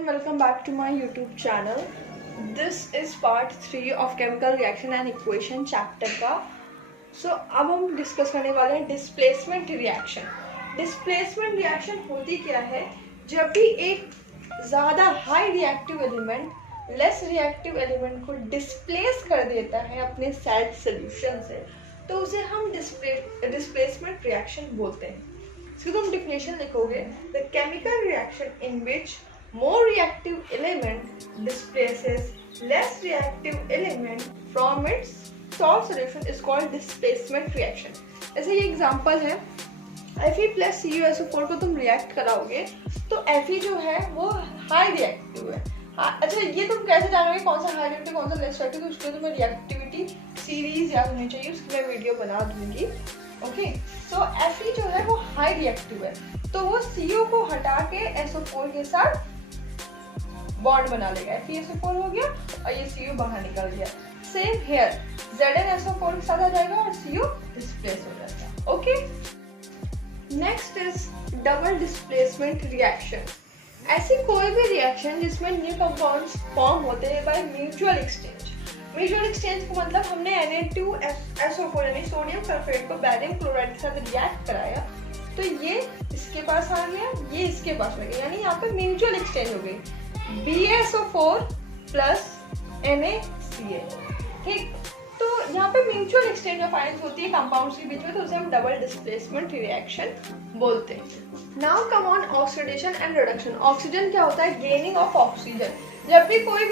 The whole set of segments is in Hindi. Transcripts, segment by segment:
and welcome back to my YouTube channel. This is part 3 of chemical reaction and equation chapter का. So अब हम डिस्कस करने वाले हैं डिस्प्लेसमेंट रिएक्शन. डिस्प्लेसमेंट रिएक्शन होती क्या है? जब भी एक ज़्यादा high reactive element less reactive element को डिस्प्लेस कर देता है अपने सैल्ट सोल्यूशन से, तो उसे हम डिस्प्लेसमेंट रिएक्शन बोलते हैं. इसकी तुम डिफिनेशन लिखोगे, the chemical reaction in which more reactive element displaces less reactive element from its salt solution is called displacement reaction. ऐसे ये एग्जांपल है, Fe plus CuSO4 को तुम रिएक्ट कराओगे तो Fe जो है वो हाई रिएक्टिव है. अच्छा, ये तुम कैसे जानोगे कौन सा हाई रिएक्टिव कौन सा लेस रिएक्टिव? तो उसके लिए तुम्हें रिएक्टिविटी सीरीज याद होनी चाहिए, उसकी मैं वीडियो बना दूंगी. ओके, तो Fe जो है वो हाई रिएक्टिव है, तो वो Cu को हटा के SO4 के साथ बॉन्ड बना लेगा. FeSO4 हो गया और ये Cu बाहर निकल गया. सेम हेयर, ZnSO4 के साथ आ जाएगा और Cu डिस्प्लेस हो जाएगा. Okay, next is double displacement reaction. ऐसी कोई भी रिएक्शन जिसमें न्यू कंपाउंड्स फॉर्म होते हैं by mutual exchange. Mutual exchange का मतलब हमने Na2SO4 यानी सोडियम सल्फेट को बैरियम क्लोराइड के साथ रिएक्ट कराया, तो ये इसके पास आ गया, ये इसके पास आ गया, यानी यहाँ पे म्यूचुअल एक्सचेंज हो गई. BaSO4 plus NaCl. ठीक, तो यहाँ पे म्यूचुअल एक्सचेंज ऑफ आयंस होती है कंपाउंड्स के बीच में, तो उसे हम डबल डिस्प्लेसमेंट रिएक्शन बोलते हैं. Now come on oxidation and reduction. Oxygen क्या होता है? Gaining of oxygen. जब भी कोई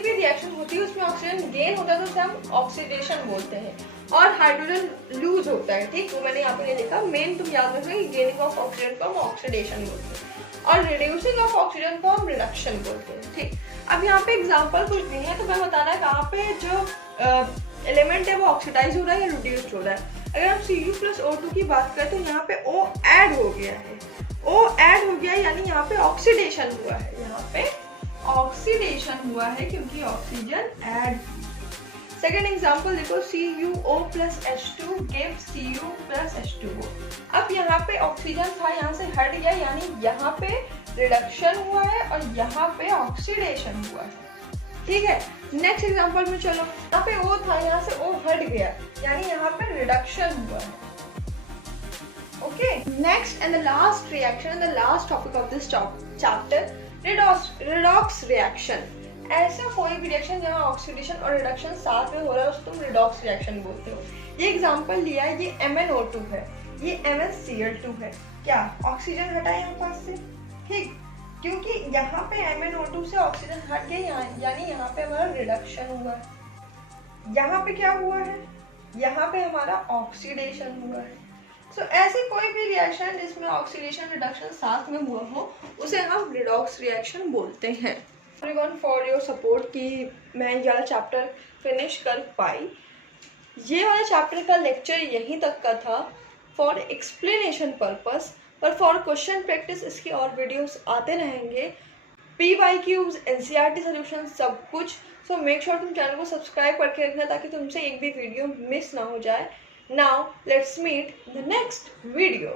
भी रिएक्शन होती है उसमें ऑक्सीजन गेन होता है तो उसे हम ऑक्सीडेशन बोलते हैं. और हाइड्रोजन लूज होता है. ठीक, तो मैंने यहाँ पे नहीं लिखा, मेन तुम याद रखो कि गेनिंग ऑफ ऑक्सीजन को हम ऑक्सीडेशन बोलते हैं और रिड्यूसिंग ऑफ ऑक्सीजन को हम रिडक्शन बोलते हैं. ठीक, अब यहाँ पे एग्जांपल कुछ नहीं है, तो मैं बताना है कहाँ पे जो एलिमेंट है वो ऑक्सीडाइज हो रहा है या रिड्यूस्ड हो रहा है. अगर हम Cu+O2 की बात करें तो यहाँ पे O ऐड हो गया है. O ऐड हो गया यानी यहाँ पे ऑक्सीडेशन हुआ है. यहाँ पे ऑक्सीडेशन हुआ है क्योंकि ऑक्सीजन ऐड. सेकेंड एग्जाम्पल देखो, CuO+H2 gives Cu+H2O. अब यहाँ पे ऑक्सीजन था, यहाँ से हट गया, यानी यहाँ पे रिडक्शन हुआ है और यहाँ पे ऑक्सीडेशन हुआ है. ठीक है, नेक्स्ट एग्जाम्पल में चलो, यहाँ पे O था, यहाँ से O हट गया, यानी यहाँ पे रिडक्शन हुआ है. Okay, next and the last reaction and the last topic of this chapter, redox reaction. ऐसा कोई भी रिएक्शन जहाँ ऑक्सीडेशन और रिडक्शन साथ में हो रहा है उसको तुम रिडॉक्स रिएक्शन बोलते हो. ये एग्जांपल लिया है, ये MnO2 है, ये MnCl2 है. क्या ऑक्सीजन हटा है यहाँ पास से? ठीक, क्योंकि यहाँ पे MnO2 से ऑक्सीजन हट गया, यानी यहाँ पे हमारा रिडक्शन हुआ है. यहाँ पे क्या हुआ है? यहाँ पे हमारा ऑक्सीडेशन हुआ है. सो ऐसी कोई भी रिएक्शन जिसमें ऑक्सीडेशन रिडक्शन साथ में हुआ हो उसे हम रिडॉक्स रिएक्शन बोलते हैं. फॉर योर सपोर्ट कि मैं ये वाला चैप्टर फिनिश कर पाई. ये वाला चैप्टर का लेक्चर यहीं तक का था फॉर एक्सप्लेनेशन पर्पस, पर फॉर क्वेश्चन प्रैक्टिस इसकी और वीडियोस आते रहेंगे. PYQs, NCERT सोल्यूशन सब कुछ. सो मेक श्योर तुम चैनल को सब्सक्राइब करके रखना ताकि तुमसे एक भी वीडियो मिस ना हो जाए. Now let's meet the next video.